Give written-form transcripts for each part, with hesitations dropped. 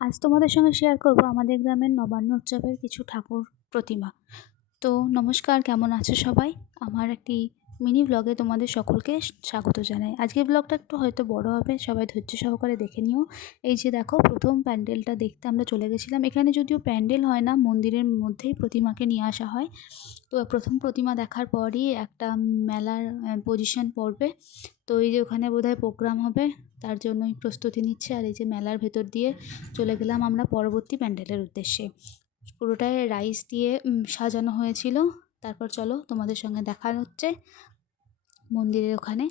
আজ তোমাদের সঙ্গে শেয়ার করব আমাদের গ্রামের নবান্ন উৎসবের কিছু ঠাকুর প্রতিমা। তো নমস্কার, কেমন আছো সবাই? আমার একটি মিনি ব্লগে তোমাদের সকলকে স্বাগত জানাই। আজকের ব্লগটা একটু হয়তো বড় হবে, সবাই ধৈর্য সহকারে দেখে নিও। এই যে দেখো, প্রথম প্যান্ডেলটা দেখতে আমরা চলে গেছিলাম। এখানে যদিও প্যান্ডেল হয় না, মন্দিরের মধ্যেই প্রতিমাকে নিয়ে আসা হয়। তো প্রথম প্রতিমা দেখার পরই একটা মেলার পজিশন পড়বে। তো এই যে ওখানে বোধহয় প্রোগ্রাম হবে, তার জন্যই প্রস্তুতি নিচ্ছে। আর এই যে মেলার ভেতর দিয়ে চলে গেলাম আমরা পরবর্তী প্যান্ডেলের উদ্দেশ্যে। পুরোটাই রাইস দিয়ে সাজানো হয়েছিল। তারপর চলো তোমাদের সঙ্গে দেখা হচ্ছে মন্দিরের ওখানে।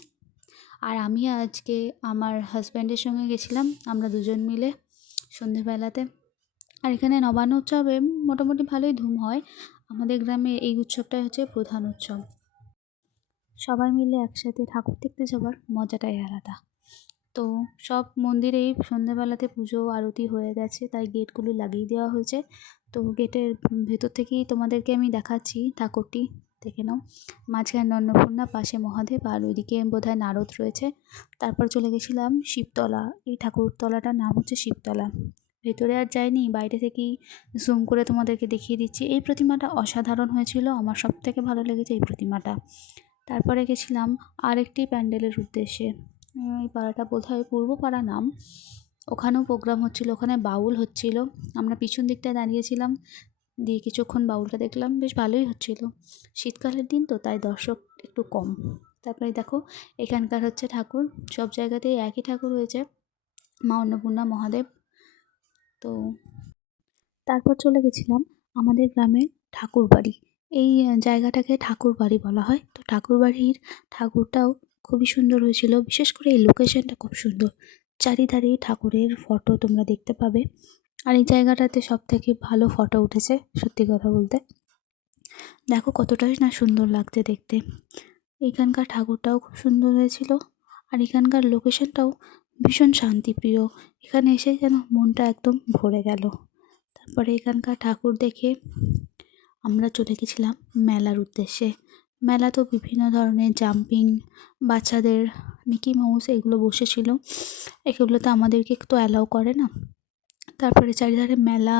আর আমি আজকে আমার হাজব্যান্ডের সঙ্গে গেছিলাম, আমরা দুজন মিলে সন্ধেবেলাতে। আর এখানে নবান্ন উৎসবে মোটামুটি ভালোই ধুম হয়। আমাদের গ্রামে এই উৎসবটাই হচ্ছে প্রধান উৎসব। সবাই মিলে একসাথে ঠাকুর দেখতে যাওয়ার মজাটাই আলাদা। তো সব মন্দিরেই সন্ধ্যাবেলাতে পুজো আরতি হয়ে গেছে, তাই গেটগুলো লাগিয়ে দেওয়া হয়েছে। তো গেটের ভেতর থেকেই তোমাদেরকে আমি দেখাচ্ছি ঠাকুরটি, দেখে নাও। মাঝখানে অন্নপূর্ণা, পাশে মহাদেব, আর ওইদিকে বোধহয় নারদ রয়েছে। তারপর চলে গেছিলাম শিবতলা। এই ঠাকুরতলাটার নাম হচ্ছে শিবতলা। ভেতরে আর যাইনি, বাইরে থেকেই জুম করে তোমাদেরকে দেখিয়ে দিচ্ছি। এই প্রতিমাটা অসাধারণ হয়েছিল, আমার সব থেকে ভালো লেগেছে এই প্রতিমাটা। তারপরে গেছিলাম আরেকটি প্যান্ডেলের উদ্দেশ্যে। এই পাড়াটা বোধহয় পূর্বপাড়া নাম। ওখানেও প্রোগ্রাম হচ্ছিল, ওখানে বাউল হচ্ছিল। আমরা পিছন দিকটায় দাঁড়িয়েছিলাম, দিয়ে কিছুক্ষণ বাউলটা দেখলাম, বেশ ভালোই হচ্ছিল। শীতকালের দিন তো, তাই দর্শক একটু কম। তারপরে দেখো, এখানকার হচ্ছে ঠাকুর, সব জায়গাতেই একই ঠাকুর হয়েছে, মা অন্নপূর্ণা, মহাদেব। তো তারপর চলে গেছিলাম আমাদের গ্রামের ঠাকুর বাড়ি। এই জায়গাটাকে ঠাকুর বাড়ি বলা হয়। তো ঠাকুর বাড়ির ঠাকুরটাও খুবই সুন্দর হয়েছিল, বিশেষ করে এই লোকেশনটা খুব সুন্দর। চারিধারে ঠাকুরের ফটো তোমরা দেখতে পাবে। আর এই জায়গাটাতে সব থেকে ভালো ফটো উঠেছে, সত্যি কথা বলতে। দেখো কতটাই না সুন্দর লাগছে দেখতে। এখানকার ঠাকুরটাও খুব সুন্দর হয়েছিল। আর এখানকার লোকেশনটাও ভীষণ শান্তিপ্রিয়। এখানে এসে যেন মনটা একদম ভরে গেল। তারপরে এখানকার ঠাকুর দেখে আমরা চলে গেছিলাম মেলার উদ্দেশ্যে। মেলা তো বিভিন্ন ধরনের জাম্পিং, বাচ্চাদের মিকি মাউস এগুলো বসেছিল। এগুলোতে আমাদেরকে তো অ্যালাউ করে না। তারপরে চারিধারে মেলা,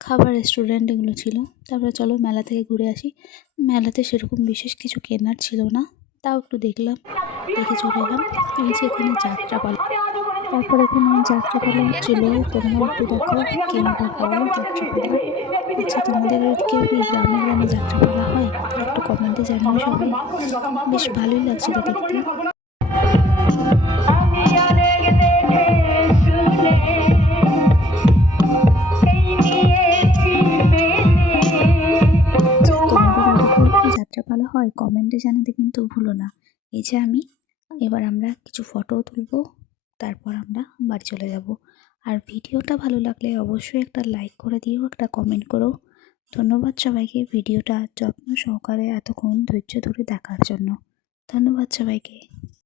খাবার রেস্টুরেন্ট এগুলো ছিল। তারপরে চলো মেলা থেকে ঘুরে আসি। মেলাতে সেরকম বিশেষ কিছু কেনার ছিল না, তাও একটু দেখলাম, দেখে চলে এলাম। এই যে এখানে যাত্রাপালা, তারপর এখানে যাত্রাপালা হচ্ছিল, তোমরা একটু দেখো কেমন হয় যাত্রাপালা। আচ্ছা, তোমাদের কেউ কি গ্রামে গ্রামে যাত্রাপালা হয়? তাহলে একটু কমেন্টে জানিও সবাই। বেশ ভালোই লাগছিল দেখতে। তোমাদের ওদিকেও কি যাত্রাপালা হয়? কমেন্টে জানাতে কিন্তু ভুলো না। এই যে এবার আমরা কিছু ফটো তুলবো, তারপর আমরা বাড়ি চলে যাব। আর ভিডিওটা ভালো লাগলে অবশ্যই একটা লাইক করে দিও, একটা কমেন্ট করো। ধন্যবাদ সবাইকে ভিডিওটা যত্ন সহকারে এতক্ষণ ধৈর্য ধরে দেখার জন্য। ধন্যবাদ সবাইকে।